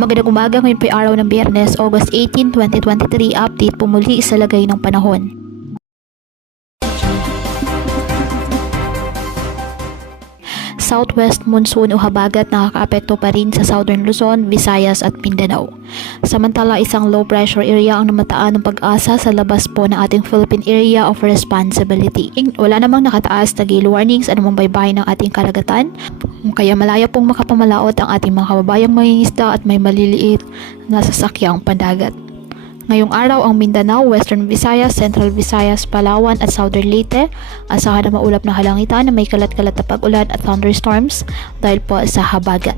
Magandang umaga, ngayon po ay araw ng Biyernes, August 18, 2023. Update po muli sa lagay ng panahon. Southwest monsoon o habagat nakakaapekto pa rin sa Southern Luzon, Visayas at Mindanao. Samantala, isang low pressure area ang namataan ng pag-asa sa labas po ng ating Philippine Area of Responsibility. Wala namang nakataas na gale warnings anumang baybayin ng ating karagatan, kaya malaya pong makapamalaot ang ating mga kababayang mangingisda at may maliliit na sasakyang pandagat. Ngayong araw ang Mindanao, Western Visayas, Central Visayas, Palawan at Southern Leyte, asahan na maulap na halangitan na may kalat-kalat na pag-ulan at thunderstorms dahil po sa habagat.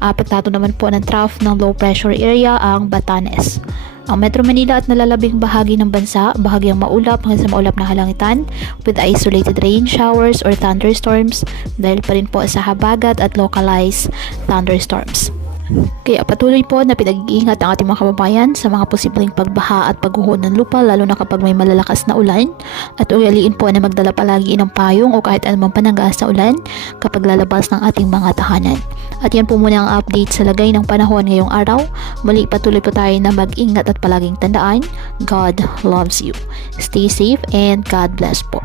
Apektado naman po ng trough ng low pressure area ang Batanes. Ang Metro Manila at nalalabing bahagi ng bansa, bahagyang maulap hanggang sa maulap na halangitan with isolated rain showers or thunderstorms dahil pa rin po sa habagat at localized thunderstorms. Kaya patuloy po na pinag-iingat ang ating mga kababayan sa mga posibleng pagbaha at pagguho ng lupa lalo na kapag may malalakas na ulan, at ugaliin po na magdala palagi ng payong o kahit anumang pananggas na ulan kapag lalabas ng ating mga tahanan. At yan po muna ang update sa lagay ng panahon ngayong araw. Muli patuloy po tayo na mag-ingat at palaging tandaan, God loves you. Stay safe and God bless po.